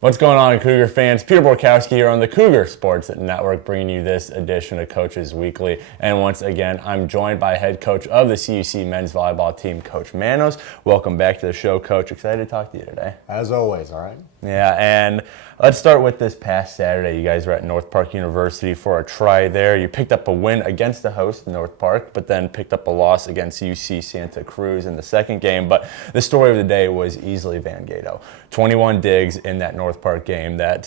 What's going on, Cougar fans? Peter Borkowski here on the Cougar Sports Network, bringing you this edition of Coaches Weekly. And once again, I'm joined by head coach of the CUC men's volleyball team, Coach Manos. Welcome back to the show, Coach. Excited to talk to you today. As always, all right? Yeah, and let's start with this past Saturday. You guys were at North Park University for a try there. You picked up a win against the host, North Park, but then picked up a loss against UC Santa Cruz in the second game. But the story of the day was easily Van Gaetto. 21 digs in that North Park game that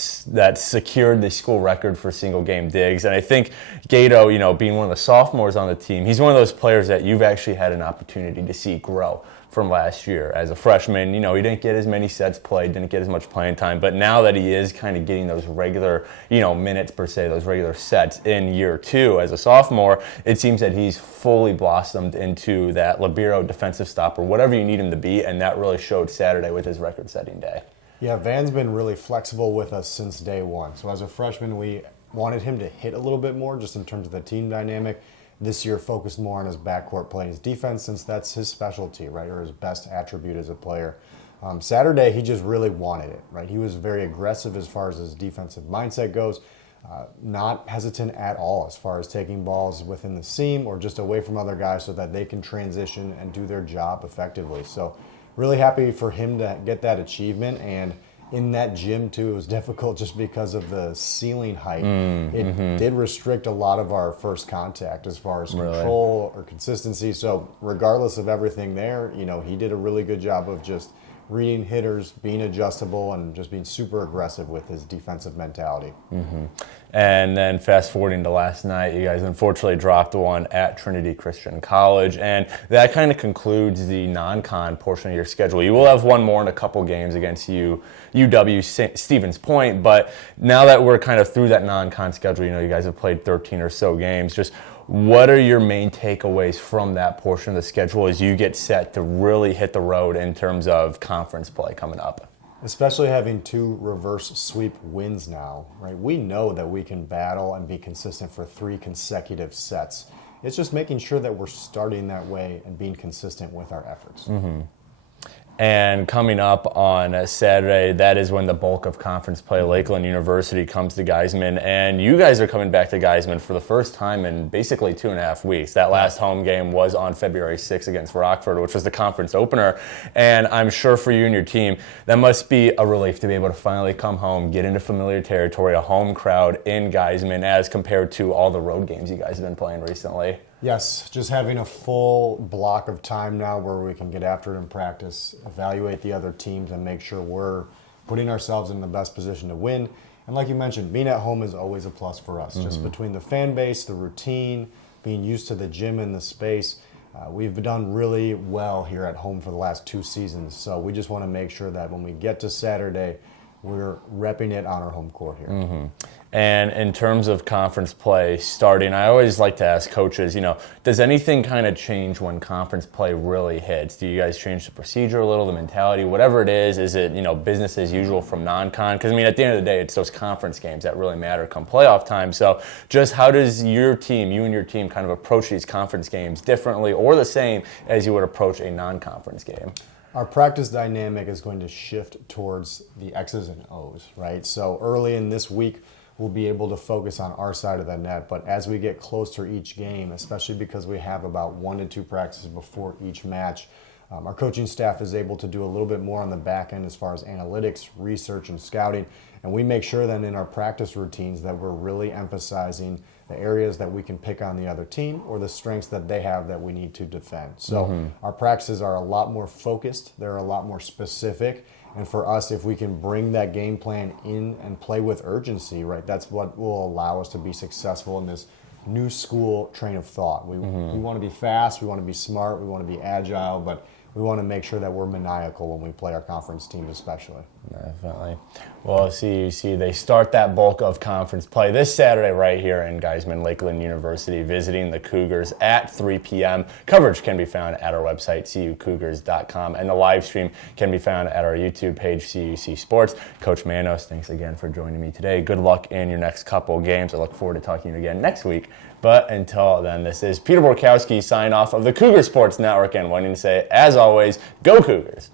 secured the school record for single game digs. And I think Gaetto, being one of the sophomores on the team, he's one of those players that you've actually had an opportunity to see grow from last year. As a freshman, he didn't get as many sets played, didn't get as much playing time, but now that he is kind of getting those regular, minutes per se, those regular sets in year two as a sophomore, it seems that he's fully blossomed into that libero defensive stopper, whatever you need him to be, and that really showed Saturday with his record-setting day. Yeah, Van's been really flexible with us since day one. So as a freshman, we wanted him to hit a little bit more just in terms of the team dynamic. This year focused more on his backcourt play, his defense, since that's his specialty, right, or his best attribute as a player. Saturday, he just really wanted it, right? He was very aggressive as far as his defensive mindset goes, not hesitant at all as far as taking balls within the seam or just away from other guys so that they can transition and do their job effectively. So really happy for him to get that achievement. And in that gym, too, it was difficult just because of the ceiling height. It did restrict a lot of our first contact as far as control or consistency. So regardless of everything there, he did a really good job of just reading hitters, being adjustable, and just being super aggressive with his defensive mentality. And then fast forwarding to last night, you guys unfortunately dropped one at Trinity Christian College, and that kind of concludes the non-con portion of your schedule. You will have one more in a couple games against UW Stevens Point, but now that we're kind of through that non-con schedule, you guys have played 13 or so games. Just what are your main takeaways from that portion of the schedule as you get set to really hit the road in terms of conference play coming up? Especially having two reverse sweep wins now, right? We know that we can battle and be consistent for 3 consecutive sets. It's just making sure that we're starting that way and being consistent with our efforts. And coming up on Saturday, that is when the bulk of conference play, Lakeland University, comes to Geisman. And you guys are coming back to Geisman for the first time in basically 2.5 weeks. That last home game was on February 6th against Rockford, which was the conference opener. And I'm sure for you and your team, that must be a relief to be able to finally come home, get into familiar territory, a home crowd in Geisman, as compared to all the road games you guys have been playing recently. Yes, just having a full block of time now where we can get after it in practice, evaluate the other teams, and make sure we're putting ourselves in the best position to win. And like you mentioned, being at home is always a plus for us. Just between the fan base, the routine, being used to the gym and the space, we've done really well here at home for the last 2 seasons. So we just want to make sure that when we get to Saturday, we're repping it on our home court here. And in terms of conference play starting, I always like to ask coaches, does anything kind of change when conference play really hits? Do you guys change the procedure a little, the mentality, whatever it is? Is it, business as usual from non-con? Because, at the end of the day, it's those conference games that really matter come playoff time. So just how does you and your team kind of approach these conference games differently or the same as you would approach a non-conference game? Our practice dynamic is going to shift towards the X's and O's, right? So early in this week, we'll be able to focus on our side of the net. But as we get closer each game, especially because we have about 1 to 2 practices before each match, our coaching staff is able to do a little bit more on the back end as far as analytics, research, and scouting. And we make sure then in our practice routines that we're really emphasizing the areas that we can pick on the other team or the strengths that they have that we need to defend. So our practices are a lot more focused. They're a lot more specific. And for us, if we can bring that game plan in and play with urgency, right, that's what will allow us to be successful in this new school train of thought. We want to be fast, we want to be smart, we want to be agile, but we want to make sure that we're maniacal when we play our conference teams especially. Definitely. Well, CUC, they start that bulk of conference play this Saturday right here in Geisman, Lakeland University, visiting the Cougars at 3 p.m. Coverage can be found at our website, cucougars.com, and the live stream can be found at our YouTube page, CUC Sports. Coach Manos, thanks again for joining me today. Good luck in your next couple games. I look forward to talking to you again next week. But until then, this is Peter Borkowski signing off of the Cougar Sports Network and wanting to say, as always, go Cougars.